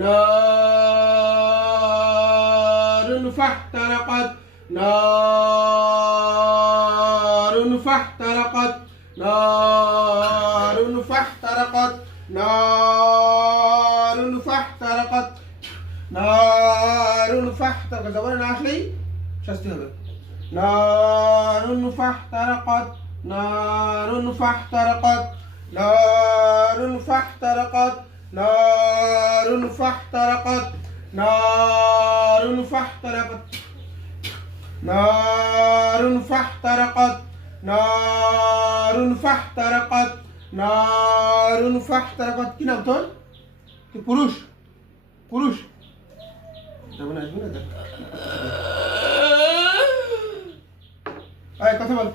نار فاحترقت نار فاحترقت نار فاحترقت نار فاحترقت نار فاحترقت زبر না আসলেই শাস্তি হবে نار فاحترقت نار فاحترقت نار فاحترقت نار فاحترقت نار فاحترقت نار فاحترقت نار فاحترقت نار فاحترقت কি নাম তোর তুই পুরুষ পুরুষ যেমন আসবে না আয় কথা বল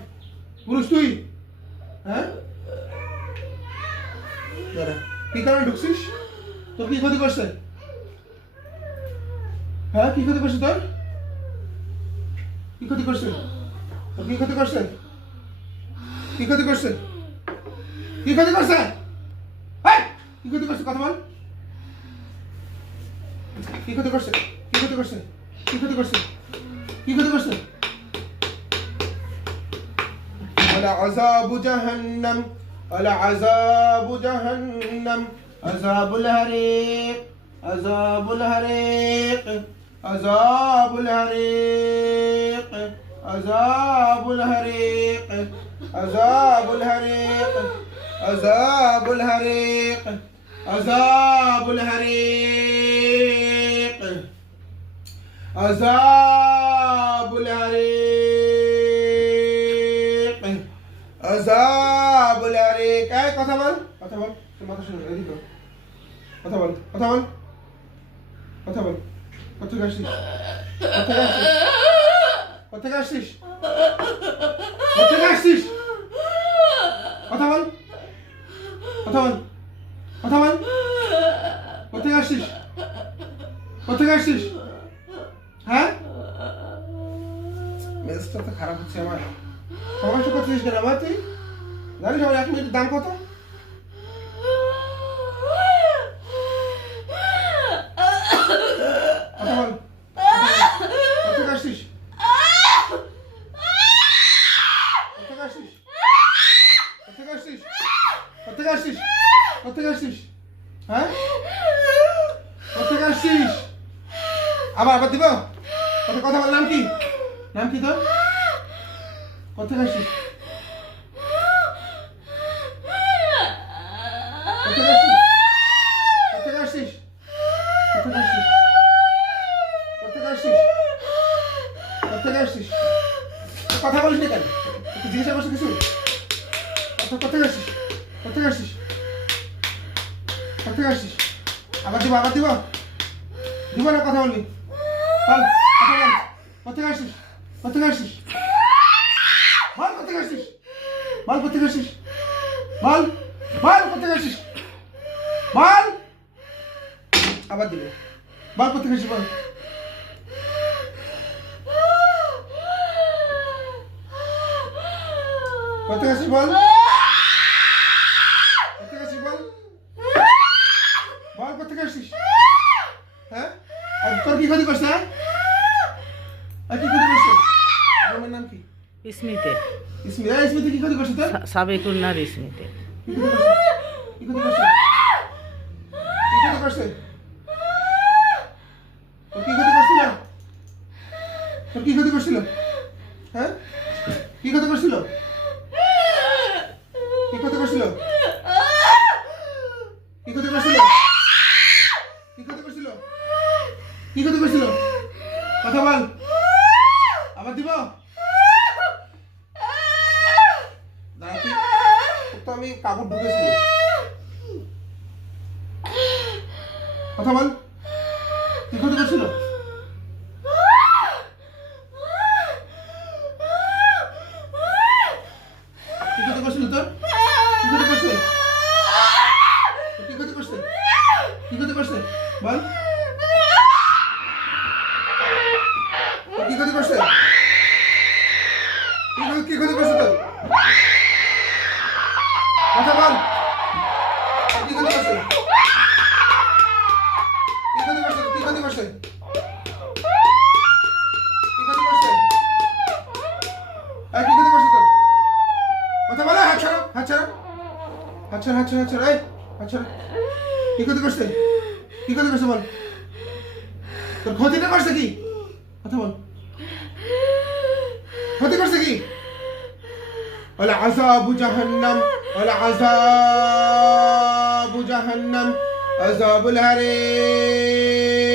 পুরুষ তুই হ্যাঁ দাঁড়া কি কারণে ঢুকছিস তোর কি ক্ষতি করছে হ্যাঁ কি ক্ষতি করছে তোর কি ক্ষতি করছে তোর কি ক্ষতি করছে কি ক্ষতি করছে কি ক্ষতি করছে কি ক্ষতি করছে কথা বল কি ক্ষতি করছে কি ক্ষতি করছে কি ক্ষতি করছে কি ক্ষতি করছে العذاب جهنم العذاب جهنم عذاب الحريق عذاب الحريق عذاب الحريق عذاب الحريق عذاب الحريق عذاب الحريق عذاب الحريق عذاب الحريق عذاب الحريق اي কথা বল কথা বল তোর মাথা শুনে এদিক কথা বল কথা বল কথা বল কথা গাছিস কথা গাছিস কথা গাছিস কথা গাছিস কথা বল কথা বল কথা বল কথা গাছিস কথা গাছিস হ্যাঁ মেসটা তো খারাপ হচ্ছে আমার সমস্যা করছিস কেন আমার তুই জানিস আমার 1 মিনিটের দাম কত কথা বল কথা গাছিস কথা গাছিস কথা গাছিস কথা গাছিস কথা গাছিস হ্যাঁ কথা গাছিস আবার আবার দিব কথা বল নাম কি তোর কথা গাছিস কথা গাছিস কথা গাছিস কথা গাছিস কথা গাছিস কথা গাছিস কথা বলিস না কেন তুই জিজ্ঞাসা করছিস কিছু কথা গাছিস কথা গাছিস কথা গাছিস আবার দিব দিব না কথা বলবি বল কথা বল কথা গাছিস কথা গাছিস বল কথা গাছিস বল কথা গাছিস বল বল কথা গাছিস বল আবার দিব বল কথা গাছিস বল কথা গাছিস বল কথা গাছিস বল বল কথা গাছিস হ্যাঁ আর তোর কি ক্ষতি করছে আর কি ক্ষতি করছে আমার নাম কি স্মিতে স্মিতে কি ক্ষতি করছে তোর সাবেকুর নার স্মিতে কি ক্ষতি করছে কি ক্ষতি করছে তোর কি ক্ষতি করছিল তোর কি ক্ষতি করছিল হ্যাঁ কি ক্ষতি করছিল কি ক্ষতি করছিল কি ক্ষতি করছিল কি ক্ষতি করছিল কি ক্ষতি করছিল কথা বল আবার দিব তো আমি কাপড় ঢুকেছি কথা বল কি ক্ষতি করছিল কি ক্ষতি করছিল তোর কি ক্ষতি করছে কি ক্ষতি করছে কি ক্ষতি করছে বল কি ক্ষতি করছে কি ক্ষতি করছে তোর কথা বল কি ক্ষতি করছে কি ক্ষতি করছে? কি ক্ষতি করছে? কি ক্ষতি করছে? এই, কি ক্ষতি করছে তোর? কথা বলো, হাত ছাড়ো, হাত ছাড়ো। হাত ছাড়ো, হাত ছাড়ো, হাত ছাড়ো, এই, হাত ছাড়ো। কি ক্ষতি করছে? কি ক্ষতি করছে বল? তোর ক্ষতিটা করছে কি? কথা বল। ক্ষতি করছে কি? العذاب جهنم العذاب جهنم عذاب الحريق